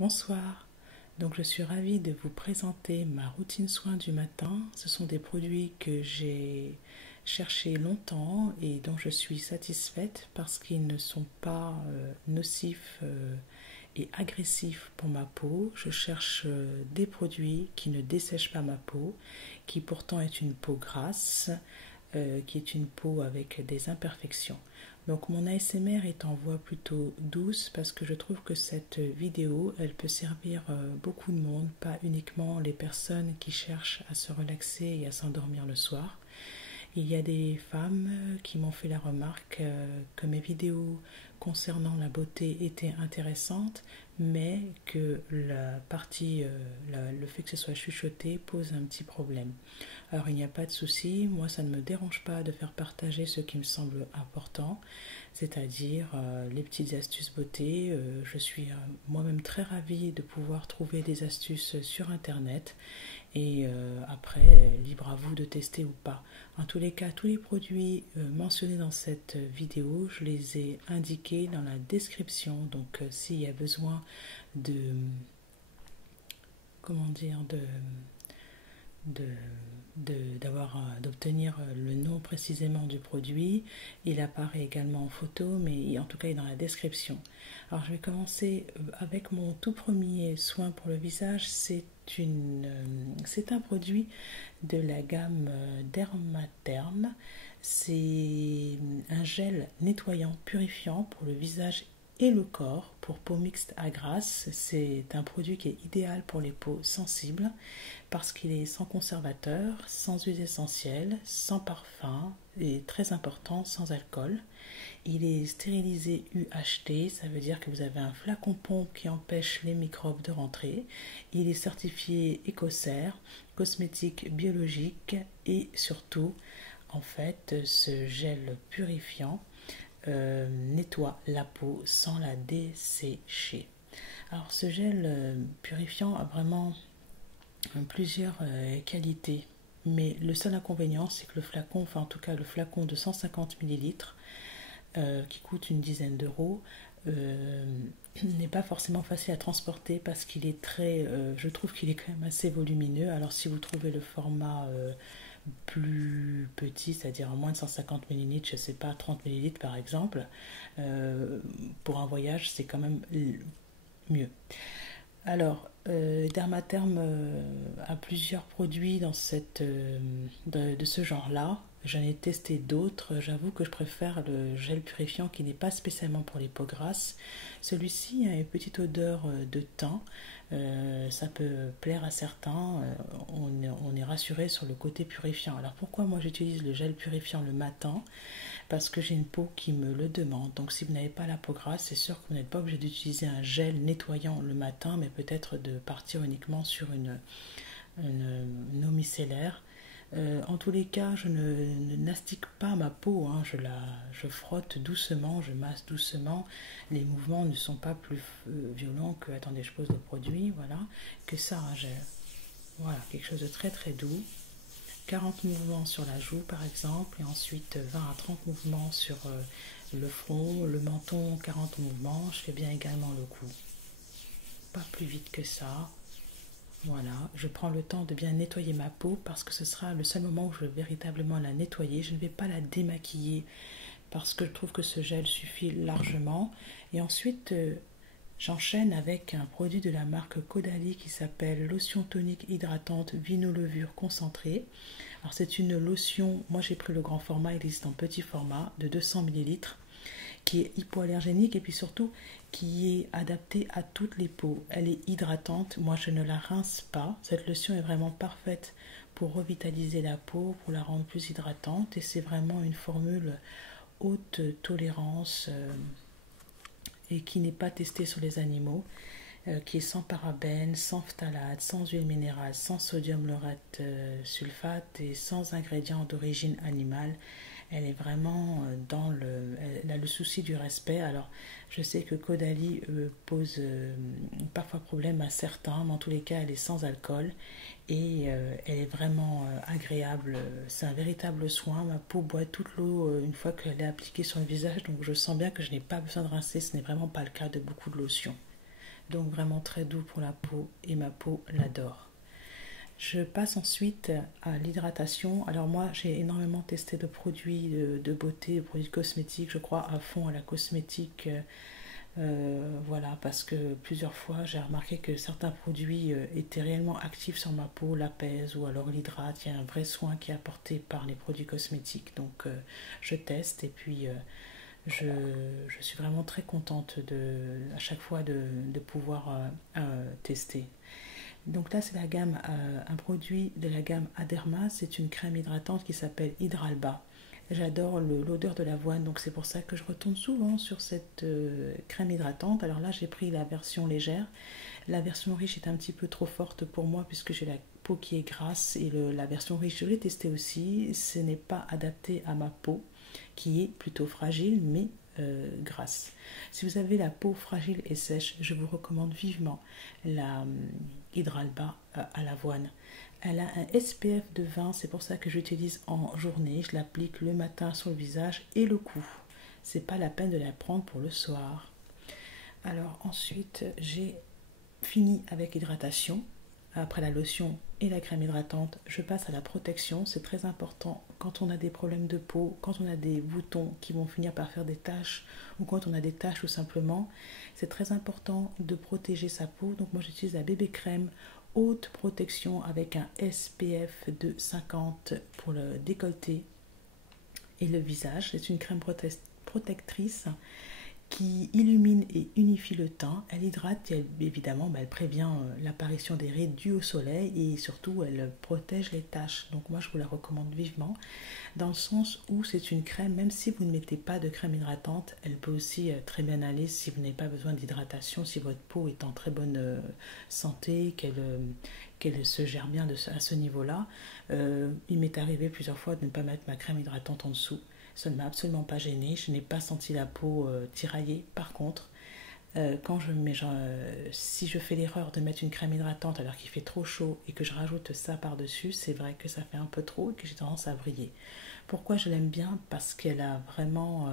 Bonsoir, donc je suis ravie de vous présenter ma routine soin du matin. Ce sont des produits que j'ai cherchés longtemps et dont je suis satisfaite parce qu'ils ne sont pas nocifs et agressifs pour ma peau. Je cherche des produits qui ne dessèchent pas ma peau, qui pourtant est une peau grasse, qui est une peau avec des imperfections. Donc mon ASMR est en voix plutôt douce parce que je trouve que cette vidéo, elle peut servir beaucoup de monde, pas uniquement les personnes qui cherchent à se relaxer et à s'endormir le soir. Il y a des femmes qui m'ont fait la remarque que mes vidéos concernant la beauté étaient intéressantes, mais que le fait que ce soit chuchoté pose un petit problème. Alors il n'y a pas de souci, moi ça ne me dérange pas de faire partager ce qui me semble important, c'est-à-dire les petites astuces beauté. Je suis moi-même très ravie de pouvoir trouver des astuces sur internet et après, libre à vous de tester ou pas. En tous les cas, tous les produits mentionnés dans cette vidéo, je les ai indiqués dans la description. Donc s'il y a besoin de, comment dire, de d'obtenir le nom précisément du produit. Il apparaît également en photo, mais en tout cas il est dans la description. Alors je vais commencer avec mon tout premier soin pour le visage. C'est un produit de la gamme Dermatherm. C'est un gel nettoyant purifiant pour le visage et le corps pour peau mixte à grasse. C'est un produit qui est idéal pour les peaux sensibles parce qu'il est sans conservateur, sans huile essentielle, sans parfum et très important, sans alcool. Il est stérilisé UHT, ça veut dire que vous avez un flacon pompe qui empêche les microbes de rentrer. Il est certifié Écocert, cosmétique biologique et surtout, en fait, ce gel purifiant nettoie la peau sans la dessécher. Alors ce gel purifiant a vraiment plusieurs qualités, mais le seul inconvénient c'est que le flacon, enfin en tout cas le flacon de 150 millilitres qui coûte une dizaine d'euros n'est pas forcément facile à transporter parce qu'il est très, je trouve qu'il est quand même assez volumineux. Alors si vous trouvez le format plus petit, c'est-à-dire à moins de 150 millilitres, je ne sais pas, 30 millilitres par exemple, pour un voyage, c'est quand même mieux. Alors, Dermatherm a plusieurs produits de ce genre-là. J'en ai testé d'autres. J'avoue que je préfère le gel purifiant qui n'est pas spécialement pour les peaux grasses. Celui-ci a une petite odeur de thym. Ça peut plaire à certains. On est rassuré sur le côté purifiant. Alors pourquoi moi j'utilise le gel purifiant le matin? Parce que j'ai une peau qui me le demande. Donc si vous n'avez pas la peau grasse, c'est sûr que vous n'êtes pas obligé d'utiliser un gel nettoyant le matin, mais peut-être de partir uniquement sur une eau micellaire. En tous les cas, je ne n'astique pas ma peau, hein. Je frotte doucement, je masse doucement. Les mouvements ne sont pas plus violents que, attendez, je pose le produit, voilà, que ça. Voilà, quelque chose de très très doux. 40 mouvements sur la joue par exemple, et ensuite 20 à 30 mouvements sur le front, le menton, 40 mouvements. Je fais bien également le cou. Pas plus vite que ça. Voilà, je prends le temps de bien nettoyer ma peau parce que ce sera le seul moment où je vais véritablement la nettoyer. Je ne vais pas la démaquiller parce que je trouve que ce gel suffit largement. Et ensuite, j'enchaîne avec un produit de la marque Caudalie qui s'appelle lotion tonique hydratante vino-levure concentrée. Alors c'est une lotion, moi j'ai pris le grand format, il existe en petit format de 200 millilitres, qui est hypoallergénique et puis surtout qui est adaptée à toutes les peaux. Elle est hydratante, moi je ne la rince pas. Cette lotion est vraiment parfaite pour revitaliser la peau, pour la rendre plus hydratante, et c'est vraiment une formule haute tolérance et qui n'est pas testée sur les animaux, qui est sans parabènes, sans phtalate, sans huile minérale, sans sodium laureth sulfate et sans ingrédients d'origine animale. Elle est vraiment elle a le souci du respect. Alors, je sais que Caudalie pose parfois problème à certains, mais en tous les cas, elle est sans alcool et elle est vraiment agréable. C'est un véritable soin. Ma peau boit toute l'eau une fois qu'elle est appliquée sur le visage, donc je sens bien que je n'ai pas besoin de rincer. Ce n'est vraiment pas le cas de beaucoup de lotions. donc vraiment très doux pour la peau et ma peau l'adore. Je passe ensuite à l'hydratation. Alors moi, j'ai énormément testé de produits de beauté, de produits cosmétiques. Je crois à fond à la cosmétique. Voilà, parce que plusieurs fois, j'ai remarqué que certains produits étaient réellement actifs sur ma peau, l'apaisent ou alors l'hydratent. Il y a un vrai soin qui est apporté par les produits cosmétiques. Donc, je teste et puis je, je suis vraiment très contente à chaque fois de pouvoir tester. Donc là, c'est un produit de la gamme Aderma. C'est une crème hydratante qui s'appelle Hydralba. J'adore l'odeur de l'avoine, donc c'est pour ça que je retourne souvent sur cette crème hydratante. Alors là, j'ai pris la version légère. La version riche est un petit peu trop forte pour moi puisque j'ai la peau qui est grasse et la version riche, je l'ai testée aussi. Ce n'est pas adapté à ma peau qui est plutôt fragile mais grasse. Si vous avez la peau fragile et sèche, je vous recommande vivement la Hydralba à l'avoine. Elle a un SPF de 20, c'est pour ça que j'utilise en journée. Je l'applique le matin sur le visage et le cou. C'est pas la peine de la prendre pour le soir. Alors ensuite, j'ai fini avec l'hydratation. Après la lotion et la crème hydratante, je passe à la protection. C'est très important quand on a des problèmes de peau, quand on a des boutons qui vont finir par faire des taches ou quand on a des taches tout simplement. C'est très important de protéger sa peau. Donc moi j'utilise la bébé crème haute protection avec un SPF de 50 pour le décolleté et le visage. C'est une crème protectrice qui illumine et unifie le teint. Elle hydrate et évidemment elle prévient l'apparition des rides dues au soleil et surtout elle protège les taches. Donc moi je vous la recommande vivement dans le sens où c'est une crème, même si vous ne mettez pas de crème hydratante, elle peut aussi très bien aller si vous n'avez pas besoin d'hydratation, si votre peau est en très bonne santé, qu'elle se gère bien à ce niveau-là. Il m'est arrivé plusieurs fois de ne pas mettre ma crème hydratante en dessous. Ça ne m'a absolument pas gênée, je n'ai pas senti la peau tiraillée. Par contre, si je fais l'erreur de mettre une crème hydratante alors qu'il fait trop chaud et que je rajoute ça par-dessus, c'est vrai que ça fait un peu trop et que j'ai tendance à vriller. Pourquoi je l'aime bien? Parce qu'elle a vraiment,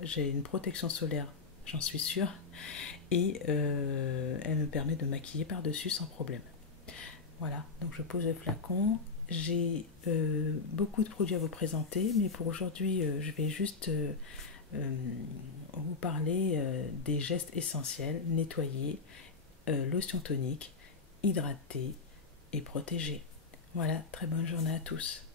j'ai une protection solaire, j'en suis sûre, et elle me permet de maquiller par-dessus sans problème. Voilà, donc je pose le flacon. J'ai beaucoup de produits à vous présenter, mais pour aujourd'hui, je vais juste vous parler des gestes essentiels: nettoyer, lotion tonique, hydrater et protéger. Voilà, très bonne journée à tous.